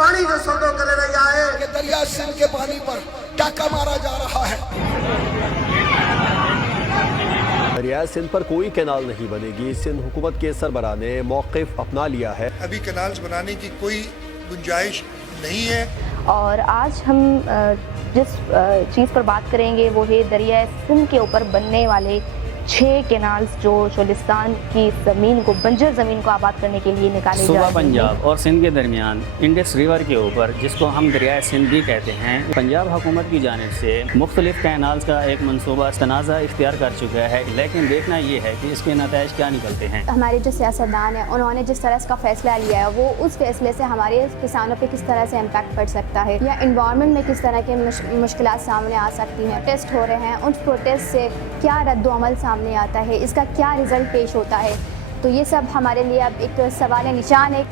पानी जो सौदो करे रही है कि दरिया सिंध के पानी पर टाका मारा जा रहा है। दरिया सिंध पर कोई कैनाल नहीं बनेगी। सिंध हुकूमत के सरबराह ने मौक़िफ़ अपना लिया है। अभी कैनाल्स बनाने की कोई गुंजाइश नहीं है। और आज हम जिस चीज़ पर बात करेंगे वो है दरिया सिंध के ऊपर बनने वाले 6 कैनाल्स जो चोलिस्तान की ज़मीन को, बंजर ज़मीन को आबाद करने के लिए निकाले जा रहे हैं। पंजाब और सिंध के दरमियान इंडस रिवर के ऊपर, जिसको हम दरिया सिंध भी कहते हैं, पंजाब हुकूमत की जानिब से मुख्तलिफ कैनाल्स का एक मनसूबा तनाज़ा इख्तियार कर चुका है। लेकिन देखना ये है कि इसके नताइज क्या निकलते हैं। हमारे जो सियासतदान हैं उन्होंने जिस तरह इसका फैसला लिया है वो उस फैसले से हमारे किसानों पे किस तरह से इम्पैक्ट पड़ सकता है या इन्वायरमेंट में किस तरह के मुश्किलात सामने आ सकती हैं। टेस्ट हो रहे हैं, उन प्रोटेस्ट से क्या रद्द-ओ-अमल सामने आता है, इसका क्या रिज़ल्ट पेश होता है, तो ये सब हमारे लिए अब एक सवाल निशान है।